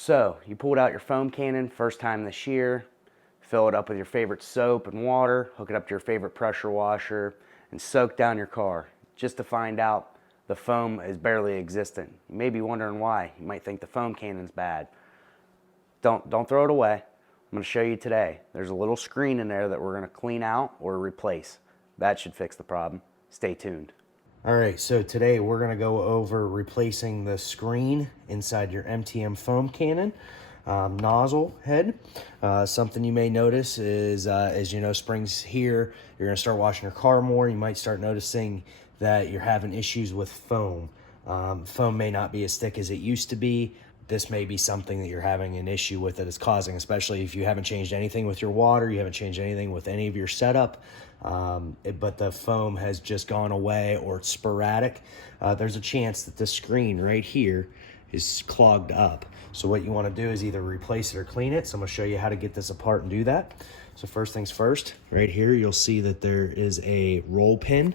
So, you pulled out your foam cannon first time this year, fill it up with your favorite soap and water, hook it up to your favorite pressure washer, and soak down your car, just to find out the foam is barely existent. You may be wondering why. You might think the foam cannon's bad. Don't throw it away. I'm going to show you today. There's a little screen in there that we're going to clean out or replace. That should fix the problem. Stay tuned. All right, so today we're going to go over replacing the screen inside your MTM foam cannon nozzle head. Something you may notice is, as you know, springs here, you're going to start washing your car more. You might start noticing that you're having issues with foam. Foam may not be as thick as it used to be. This may be something that you're having an issue with that is causing, especially if you haven't changed anything with your water, you haven't changed anything with any of your setup, but the foam has just gone away or it's sporadic. There's a chance that this screen right here is clogged up. So what you want to do is either replace it or clean it. So I'm going to show you how to get this apart and do that. So first things first, right here, you'll see that there is a roll pin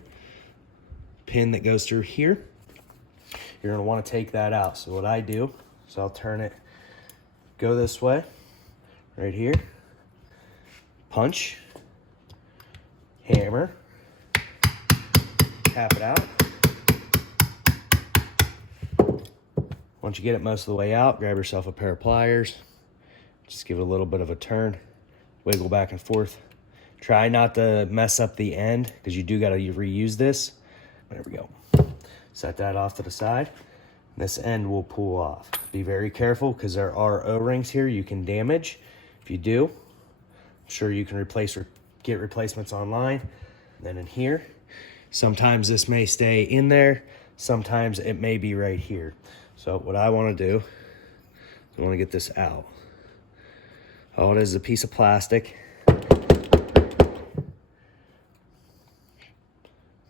that goes through here. You're going to want to take that out. So what I do, so I'll turn it, go this way, right here, punch, hammer, tap it out. Once you get it most of the way out, grab yourself a pair of pliers, just give it a little bit of a turn, wiggle back and forth. Try not to mess up the end because you do got to reuse this. There we go. Set that off to the side. This end will pull off. Be very careful because there are O-rings here you can damage. If you do, I'm sure you can replace or get replacements online. Then in here, sometimes this may stay in there, sometimes it may be right here. So what I want to do is I want to get this out. All it is a piece of plastic.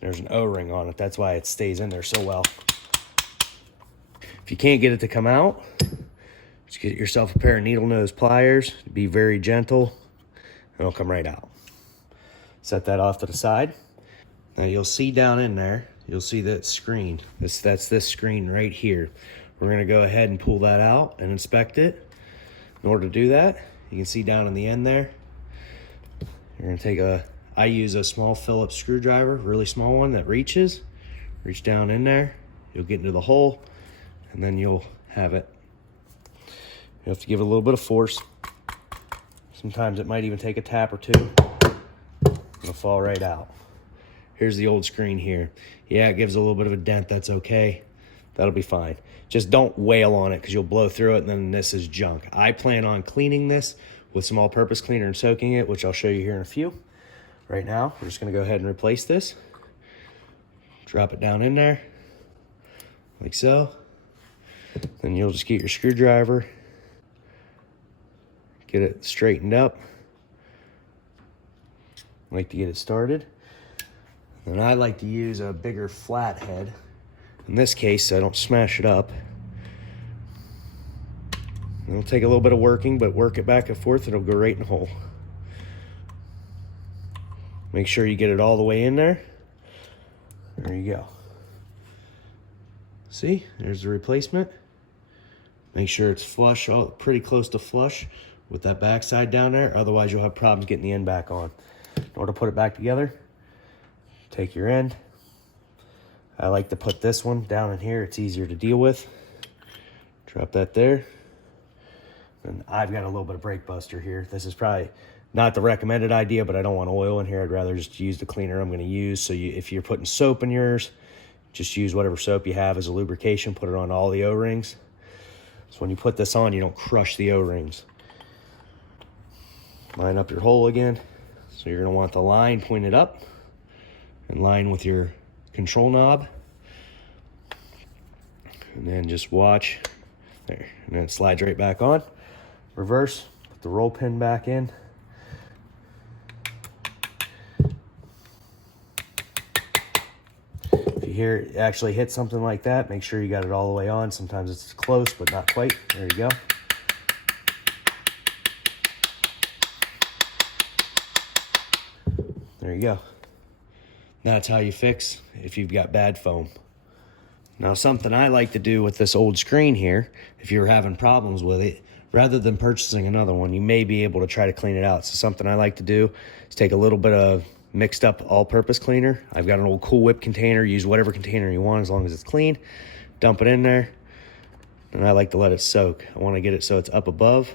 There's an O-ring on it. That's why it stays in there so well. If you can't get it to come out, just get yourself a pair of needle nose pliers. Be very gentle, and it'll come right out. Set that off to the side. Now you'll see down in there, you'll see that screen. That's this screen right here. We're gonna go ahead and pull that out and inspect it. In order to do that, you can see down in the end there, you're gonna take I use a small Phillips screwdriver, really small one that reach down in there. You'll get into the hole, and then you'll have it. You have to give it a little bit of force. Sometimes it might even take a tap or two. It'll fall right out. Here's the old screen here. Yeah, it gives a little bit of a dent. That's okay. That'll be fine. Just don't wail on it because you'll blow through it and then this is junk. I plan on cleaning this with some all-purpose cleaner and soaking it, which I'll show you here in a few. Right now, we're just going to go ahead and replace this. Drop it down in there, like so. Then you'll just get your screwdriver, get it straightened up. I like to get it started. And I like to use a bigger flat head. In this case, so I don't smash it up. It'll take a little bit of working, but work it back and forth, it'll go right in the hole. Make sure you get it all the way in there. There you go. See, there's the replacement. Make sure it's flush, pretty close to flush with that back side down there. Otherwise, you'll have problems getting the end back on. In order to put it back together, take your end. I like to put this one down in here. It's easier to deal with. Drop that there. And I've got a little bit of brake buster here. This is probably not the recommended idea, but I don't want oil in here. I'd rather just use the cleaner I'm going to use. So if you're putting soap in yours, just use whatever soap you have as a lubrication. Put it on all the O-rings. So when you put this on, you don't crush the O-rings. Line up your hole again. So you're going to want the line pointed up in line with your control knob. And then just watch. There. And then it slides right back on. Reverse. Put the roll pin back in. Here it actually hit something like that, make sure you got it all the way on. Sometimes it's close but not quite. There you go. There you go. That's how you fix if you've got bad foam. Now, something I like to do with this old screen here, if you're having problems with it, rather than purchasing another one, you may be able to try to clean it out. So something I like to do is take a little bit of mixed up all-purpose cleaner. I've got an old Cool Whip container. Use whatever container you want as long as it's clean. Dump it in there, and I like to let it soak. I want to get it so it's up above,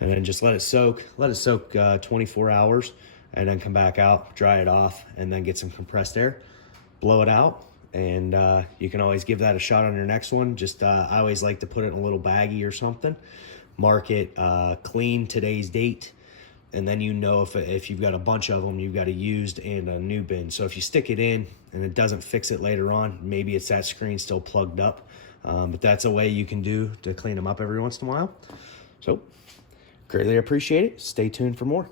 and then just let it soak. Let it soak 24 hours, and then come back out, dry it off, and then get some compressed air. Blow it out, and you can always give that a shot on your next one. Just I always like to put it in a little baggie or something. Mark it clean, today's date, and then you know if you've got a bunch of them, you've got a used and a new bin. So if you stick it in and it doesn't fix it later on, maybe it's that screen still plugged up. But that's a way you can do to clean them up every once in a while. So greatly appreciate it. Stay tuned for more.